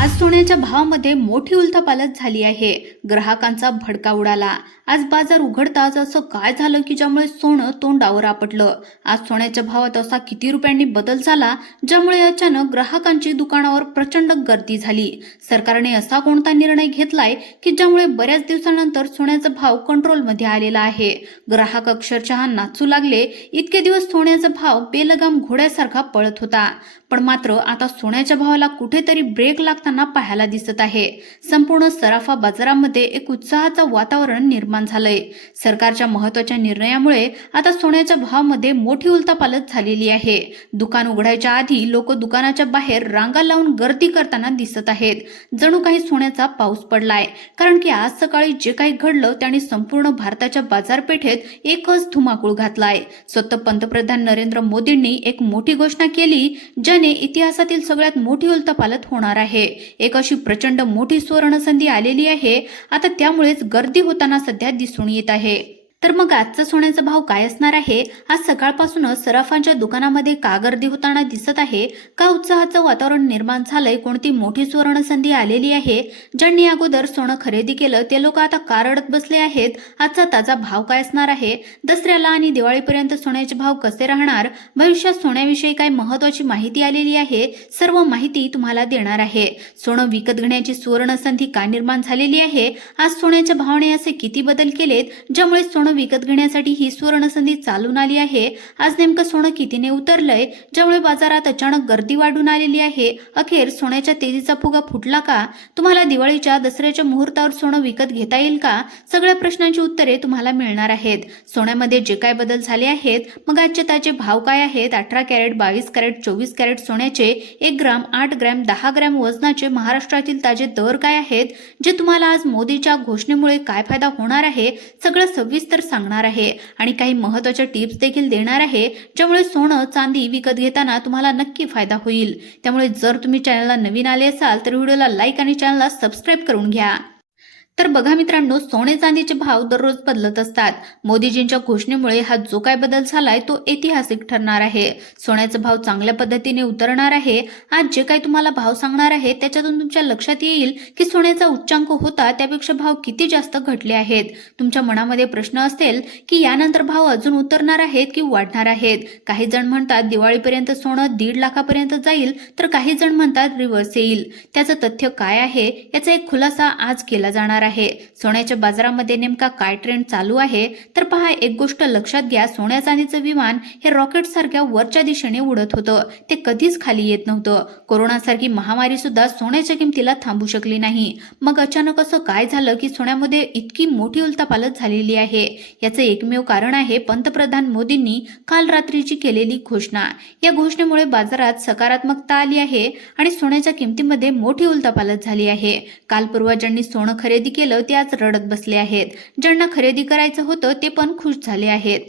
आज सोन्याच्या भावामध्ये मोठी उलथापालट झाली आहे. ग्राहकांचा भडका उडाला. आज बाजार उघडताच असं काय झालं की ज्यामुळे सोनं तोंडावर आपटलं? आज सोन्याच्या भावात असा किती रुपयांनी बदल झाला ज्यामुळे अचानक ग्राहकांची दुकानावर प्रचंड गर्दी झाली? सरकारने असा कोणता निर्णय घेतलाय की ज्यामुळे बऱ्याच दिवसानंतर सोन्याचा भाव कंट्रोलमध्ये आलेला आहे? ग्राहक अक्षरशः नाचू लागले. इतके दिवस सोन्याचा भाव बेलगाम घोड्यासारखा पळत होता. पण मात्र आता सोन्याच्या भावाला कुठेतरी ब्रेक लागता लागताना पाहायला दिसत आहे. संपूर्ण सराफा बाजारामध्ये एक उत्साहाचं वातावरण निर्माण झालंय. सरकारच्या महत्त्वाच्या निर्णयामुळे आता सोन्याच्या भावामध्ये मोठी उलतापालत झालेली आहे. दुकान उघडायच्या आधी लोक दुकानाच्या बाहेर रांगा लावून गर्दी करताना दिसत आहेत. जणू काही सोन्याचा पाऊस पडलाय. कारण की आज सकाळी जे काही घडलं त्याने संपूर्ण भारताच्या बाजारपेठेत एकच धुमाकूळ घातलाय. स्वतः पंतप्रधान नरेंद्र मोदींनी एक मोठी घोषणा केली ज्याने इतिहासातील सगळ्यात मोठी उलतापालत होणार आहे. एक अशी प्रचंड मोठी सुवर्ण संधी आलेली आहे. आता त्यामुळेच गर्दी होताना सध्या दिसून येत आहे. तर मग आजचा सोन्याचा भाव काय असणार आहे? आज सकाळपासूनच सराफांच्या दुकानामध्ये का गर्दी होताना दिसत आहे. का उत्साहाचं वातावरण निर्माण झालंय? कोणती मोठी सुवर्ण संधी आलेली आहे? ज्यांनी अगोदर सोनं खरेदी केलं ते लोक आता का रडत बसले आहेत. आजचा ताजा भाव काय असणार आहे? दसऱ्याला आणि दिवाळीपर्यंत सोन्याचे भाव कसे राहणार? भविष्यात सोन्याविषयी काय महत्वाची माहिती आलेली आहे? सर्व माहिती तुम्हाला देणार आहे. सोनं विकत घेण्याची सुवर्ण संधी का निर्माण झालेली आहे? आज सोन्याच्या भावाने असे किती बदल केलेत ज्यामुळे सोनं विकत घेण्यासाठी ही सुवर्ण संधी चालून आली आहे. आज नेमकं सोनं कितीने उतरलंय? ज्यामुळे बाजारात अचानक गर्दी वाढून आलेली आहे. अखेर सोन्याच्या तेजीचा फुगा फुटला का? तुम्हाला दिवाळीच्या दसऱ्याच्या मुहूर्तावर सोनं विकत घेता येईल का? सगळ्या प्रश्नांची उत्तरे तुम्हाला मिळणार आहेत. सोन्यामध्ये जे काय बदल झाले आहेत? मग आजचे त्याचे भाव काय आहेत? अठरा कॅरेट बावीस कॅरेट चोवीस कॅरेट सोन्याचे एक ग्राम आठ ग्रॅम दहा ग्रॅम वजनाचे महाराष्ट्रातील ताजे दर काय आहेत? जे तुम्हाला आज मोदीच्या घोषणेमुळे काय फायदा होणार आहे? सगळं सविस्तर सांगणार आहे आणि काही महत्त्वाच्या टिप्स देखील देणार आहे ज्यामुळे सोनं चांदी विकत घेताना तुम्हाला नक्की फायदा होईल. त्यामुळे जर तुम्ही चॅनलला नवीन आले असाल तर व्हिडिओला लाईक आणि चॅनलला सबस्क्राईब करून घ्या. तर बघा मित्रांनो सोने चांदीचे भाव दररोज बदलत असतात. मोदीजींच्या घोषणेमुळे हा जो काय बदल झालाय तो ऐतिहासिक ठरणार आहे. सोन्याचा भाव चांगल्या पद्धतीने उतरणार आहे. आज जे काही तुम्हाला भाव सांगणार आहे त्याच्यातून तुमच्या लक्षात येईल की सोन्याचा उच्चांक होता त्यापेक्षा भाव किती जास्त घटले आहेत. तुमच्या मनामध्ये प्रश्न असेल की यानंतर भाव अजून उतरणार आहेत की वाढणार आहेत? काही जण म्हणतात दिवाळीपर्यंत सोनं दीड लाखापर्यंत जाईल तर काही जण म्हणतात रिव्हर्स येईल. त्याचं तथ्य काय आहे? याचा एक खुलासा आज केला जाणार आहे. सोन्याच्या बाजारामध्ये नेमका काय ट्रेंड चालू आहे? तर पहा एक गोष्ट लक्षात घ्या. सोन्या चांदीचं विमान हे रॉकेट सारख्या वरच्या दिशेने उडत होतं. ते कधीच खाली येत नव्हतं. कोरोनासारखी महामारी सुद्धा सोन्याच्या किमतीला थांबू शकली नाही. मग अचानक असं काय झालं की सोन्यामध्ये इतकी मोठी उलतापालत झालेली आहे? याचं एकमेव कारण आहे पंतप्रधान मोदींनी काल रात्रीची केलेली घोषणा. या घोषणेमुळे बाजारात सकारात्मकता आली आहे आणि सोन्याच्या किमतीमध्ये मोठी उलतापालत झाली आहे. काल पूर्वजांनी सोनं खरेदी केलं ते आज रडत बसले आहेत. ज्यांना खरेदी करायचं होतं ते पण खुश झाले आहेत.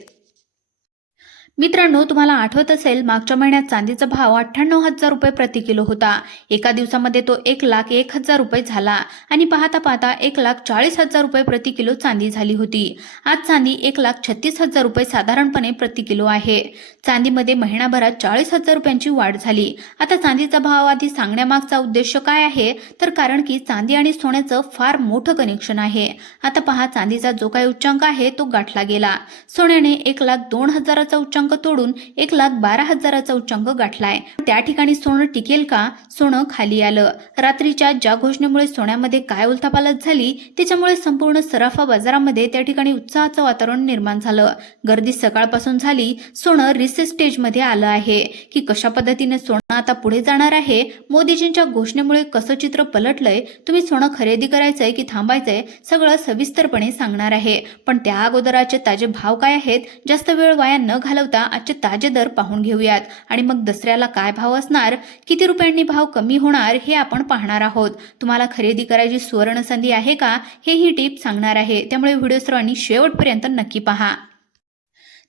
मित्रांनो तुम्हाला आठवत असेल मागच्या महिन्यात चांदीचा भाव अठ्ठ्याण्णव हजार रुपये प्रति किलो होता. एका दिवसामध्ये तो एक लाख एक हजार रुपये झाला आणि पाहता पाहता एक लाख चाळीस हजार रुपये प्रति किलो चांदी झाली होती. आज चांदी एक लाख छत्तीस हजार रुपये साधारणपणे प्रति किलो आहे. चांदीमध्ये महिनाभरात चाळीस हजार रुपयांची वाढ झाली. आता चांदीचा भाव आधी सांगण्यामागचा उद्देश काय आहे? तर कारण की चांदी आणि सोन्याचं फार मोठं कनेक्शन आहे. आता पहा चांदीचा जो काही उच्चांक आहे तो गाठला गेला. सोन्याने एक लाख दोन हजाराचा उच्चांक तोडून एक लाख बारा हजाराचा उच्चांक गाठलाय. त्या ठिकाणी सोनं टिकेल का? सोनं खाली आलं. रात्रीच्या ज्या घोषणेमुळे सोन्यामध्ये काय उलथापालत झाली त्याच्यामुळे संपूर्ण सराफा बाजारामध्ये त्या ठिकाणी उत्साहाचं वातावरण निर्माण झालं. गर्दी सकाळपासून झाली सोनं रिसेस स्टेजमध्ये आलं आहे. की कशा पद्धतीने सोनं आता पुढे जाणार आहे? मोदीजींच्या घोषणेमुळे कसं चित्र पलटलंय? तुम्ही सोनं खरेदी करायचंय की थांबायचंय? सगळं सविस्तरपणे सांगणार आहे. पण त्या अगोदराचे ताजे भाव काय आहेत? जास्त वेळ वाया न घालवता आजचे ताजे दर पाहून घेऊयात. आणि मग दसऱ्याला काय भाव असणार? किती रुपयांनी भाव कमी होणार हे आपण पाहणार आहोत. तुम्हाला खरेदी करायची सुवर्ण संधी आहे का? हे ही टीप सांगणार आहे. त्यामुळे व्हिडिओ सर्वांनी शेवटपर्यंत नक्की पहा.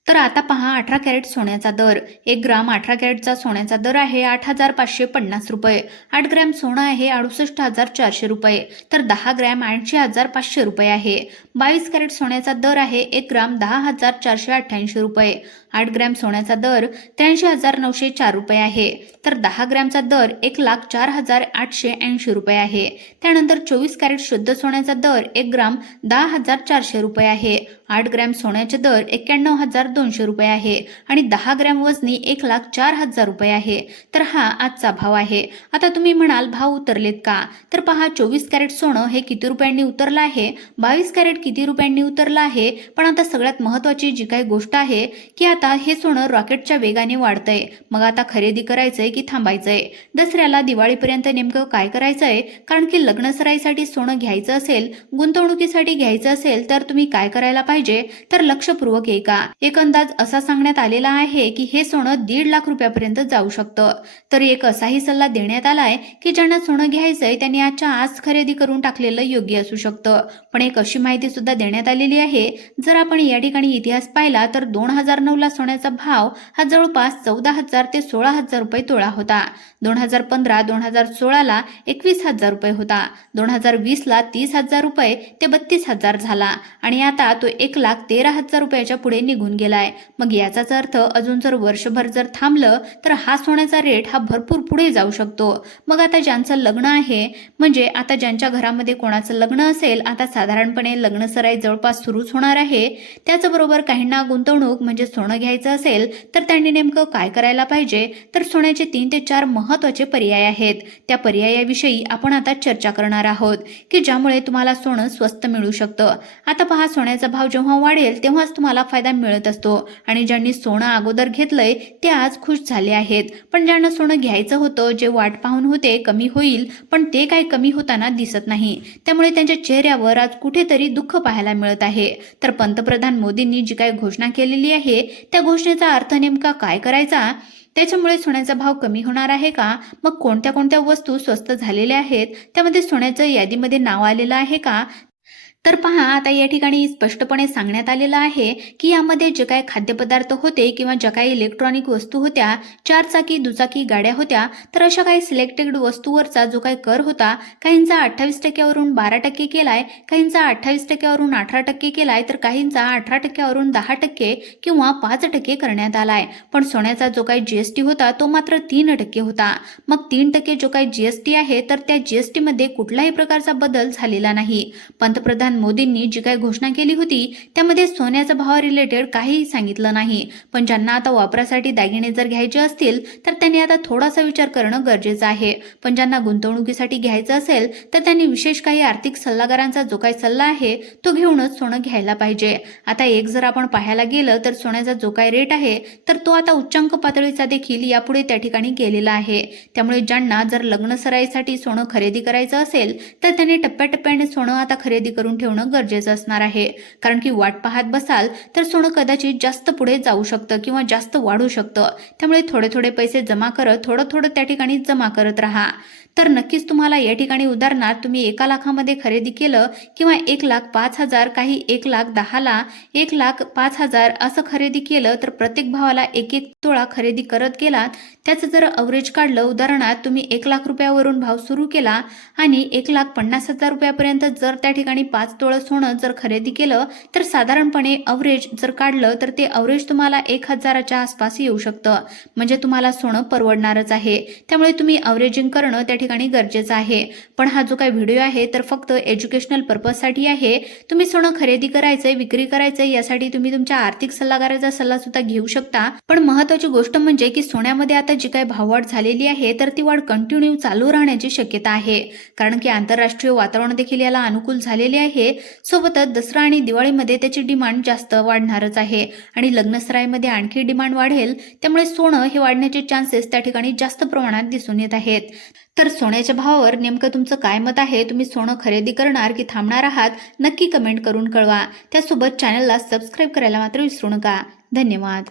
तर आता पहा अठरा कॅरेट सोन्याचा दर. एक ग्राम अठरा कॅरेटचा सोन्याचा दर आहे आठ हजार पाचशे पन्नास रुपये. आठ ग्रॅम सोनं आहे अडुसष्ट हजार चारशे रुपये. तर दहा ग्रॅम ऐंशी हजार पाचशे रुपये आहे. बावीस कॅरेट सोन्याचा दर आहे एक ग्राम दहा हजार चारशे अठ्ठ्याऐंशी रुपये. आठ ग्रॅम सोन्याचा दर त्र्याऐंशी हजार नऊशे चार रुपये आहे. तर दहा ग्रॅमचा दर एक लाख चार हजार आठशे ऐंशी रुपये आहे. त्यानंतर चोवीस कॅरेट शुद्ध सोन्याचा दर एक ग्राम दहा हजार चारशे रुपये आहे. आठ ग्रॅम सोन्याचे दर एक्क्याण्णव हजार दोनशे रुपये आहे आणि दहा ग्रॅम वजनी एक लाख चार हजार रुपये आहे. तर हा आजचा भाव आहे. आता तुम्ही म्हणाल भाव उतरलेत का? तर पहा चोवीस कॅरेट सोनं हे किती रुपयांनी उतरलं आहे? बावीस कॅरेट किती रुपयांनी उतरलं आहे? पण आता सगळ्यात महत्वाची जी काही गोष्ट आहे की आता आता हे सोनं रॉकेटच्या वेगाने वाढतंय. मग आता खरेदी करायचंय की थांबायचंय? दसऱ्याला दिवाळीपर्यंत नेमकं काय करायचंय? कारण की लग्नसराईसाठी सोनं घ्यायचं असेल गुंतवणुकीसाठी घ्यायचं असेल तर तुम्ही काय करायला पाहिजे? तर लक्षपूर्वक ऐका एक अंदाज असा सांगण्यात आलेला आहे की हे सोनं दीड लाख रुपयापर्यंत जाऊ शकतं. तर एक असाही सल्ला देण्यात आलाय की ज्यांना सोनं घ्यायचंय त्यांनी आजच्या आज खरेदी करून टाकलेलं योग्य असू शकतं. पण एक अशी माहिती सुद्धा देण्यात आलेली आहे. जर आपण या ठिकाणी इतिहास पाहिला तर दोन हजार नऊ ला सोन्याचा भाव हा जवळपास चौदा हजार ते सोळा हजार रुपये तोळा होता. दोन हजार पंधरा दोन हजार सोळाला एकवीस हजार रुपये होता. दोन हजार वीसला तीस हजार रुपये ते बत्तीस हजार झाला. आणि आता तो एक लाख तेरा हजार रुपयाच्या पुढे निघून गेलाय. मग याचाच अर्थ अजून जर वर्षभर जर थांबलं तर हा सोन्याचा रेट हा भरपूर पुढे जाऊ शकतो. मग आता ज्यांचं लग्न आहे म्हणजे आता ज्यांच्या घरामध्ये कोणाचं लग्न असेल आता साधारणपणे लग्न सराई जवळपास सुरूच होणार आहे. त्याचबरोबर काहींना गुंतवणूक म्हणजे सोनं घ्यायचं असेल तर त्यांनी नेमकं काय करायला पाहिजे? तर सोन्याचे तीन ते चार महत्त्वाचे पर्याय आहेत. त्या पर्यायाविषयी आपण आता चर्चा करणार आहोत की ज्यामुळे तुम्हाला सोनं स्वस्त मिळू शकतं. आता पहा सोन्याचा भाव जेव्हा वाढेल तेव्हाच तुम्हाला फायदा मिळत असतो. आणि ज्यांनी सोनं अगोदर घेतलंय ते आज खुश झाले आहेत. पण ज्यांना सोनं घ्यायचं होतं जे वाट पाहून होते कमी होईल पण ते काय कमी होताना दिसत नाही. त्यामुळे त्यांच्या चेहऱ्यावर आज कुठेतरी दुःख पाहायला मिळत आहे. तर पंतप्रधान मोदींनी जी काही घोषणा केलेली आहे त्या घोषणेचा अर्थ नेमका काय करायचा? त्याच्यामुळे सोन्याचा भाव कमी होणार आहे का? मग कोणत्या कोणत्या वस्तू स्वस्त झालेल्या आहेत? त्यामध्ये सोन्याचं यादीमध्ये नाव आलेलं आहे का? तर पहा आता या ठिकाणी स्पष्टपणे सांगण्यात आलेलं आहे की यामध्ये जे काही खाद्यपदार्थ होते किंवा ज्या काही इलेक्ट्रॉनिक वस्तू होत्या चार चाकी दुचाकी गाड्या होत्या तर अशा काही सिलेक्टेड वस्तूवरचा जो काही कर होता काहींचा अठ्ठावीस टक्क्यावरून बारा टक्के केलाय काहींचा अठ्ठावीस टक्क्यावरून अठरा टक्के केलाय तर काहींचा अठरा टक्क्यावरून दहा टक्के किंवा पाच टक्के करण्यात आलाय. पण सोन्याचा जो काही जीएसटी होता तो मात्र तीन टक्के होता. मग तीन टक्के जो काही जीएसटी आहे तर त्या जीएसटीमध्ये कुठलाही प्रकारचा बदल झालेला नाही. पंतप्रधान मोदींनी जी काही घोषणा केली होती त्यामध्ये सोन्याचा भाव रिलेटेड काहीही सांगितलं नाही. पण ज्यांना आता वापरासाठी दागिने जर घ्यायचे असतील तर त्यांनी आता थोडासा विचार करणं गरजेचं आहे. पण ज्यांना गुंतवणुकीसाठी घ्यायचं असेल तर त्यांनी विशेष काही आर्थिक सल्लागारांचा जो काही सल्ला आहे तो घेऊनच सोनं घ्यायला पाहिजे. आता एक जर आपण पाहायला गेलं तर सोन्याचा जो काही रेट आहे तर तो आता उच्चांक पातळीचा देखील यापुढे त्या ठिकाणी गेलेला आहे. त्यामुळे ज्यांना जर लग्न सराईसाठी सोनं खरेदी करायचं असेल तर त्यांनी टप्प्याटप्प्याने सोनं आता खरेदी करून ठेवणं गरजेचं असणार आहे. कारण की वाट पाहत बसाल तर सोनं कदाचित जास्त पुढे जाऊ शकतं किंवा जास्त वाढू शकतं. त्यामुळे थोडे थोडे पैसे जमा करत थोडं थोडं त्या ठिकाणी जमा करत राहा. तर नक्कीच तुम्हाला या ठिकाणी उदाहरणार्थ तुम्ही एका लाखामध्ये खरेदी केलं किंवा एक लाख पाच हजार काही एक लाख दहाला एक लाख पाच हजार असं खरेदी केलं तर प्रत्येक भावाला एक एक तोळा खरेदी करत गेलात. त्याचं जर अवरेज काढलं उदाहरणार्थ तुम्ही एक लाख रुपयावरून भाव सुरू केला आणि एक लाख पन्नास हजार रुपयापर्यंत जर त्या ठिकाणी पाच तोळं सोनं जर खरेदी केलं तर साधारणपणे अवरेज जर काढलं तर ते अवरेज तुम्हाला एक हजाराच्या आसपास येऊ शकतं. म्हणजे तुम्हाला सोनं परवडणारच आहे. त्यामुळे तुम्ही अवरेजिंग करणं त्या ठिकाणी गरजेचं आहे. पण हा जो काही व्हिडिओ आहे तर फक्त एज्युकेशनल पर्पजसाठी आहे. तुम्ही सोनं खरेदी करायचंय विक्री करायचंय यासाठी तुम्ही तुमच्या आर्थिक सल्लागाराचा सल्ला सुद्धा घेऊ शकता. पण महत्वाची गोष्ट म्हणजे की सोन्यामध्ये आता जी काही भाववाढ झालेली आहे तर ती वाढ कंटिन्यू चालू राहण्याची शक्यता आहे. कारण की आंतरराष्ट्रीय वातावरण देखील याला अनुकूल झालेले आहे. आहे. सोबतच दसरा आणि दिवाळीमध्ये त्याची डिमांड जास्त वाढणारच आहे. आणि लग्नसराईमध्ये आणखी डिमांड वाढेल. त्यामुळे सोनं हे वाढण्याचे चान्सेस त्या ठिकाणी जास्त प्रमाणात दिसून येत आहेत. तर सोन्याच्या भावावर नेमकं तुमचं काय मत आहे? तुम्ही सोनं खरेदी करणार की थांबणार आहात? नक्की कमेंट करून कळवा. त्यासोबत चॅनलला सबस्क्राईब करायला मात्र विसरू नका. धन्यवाद.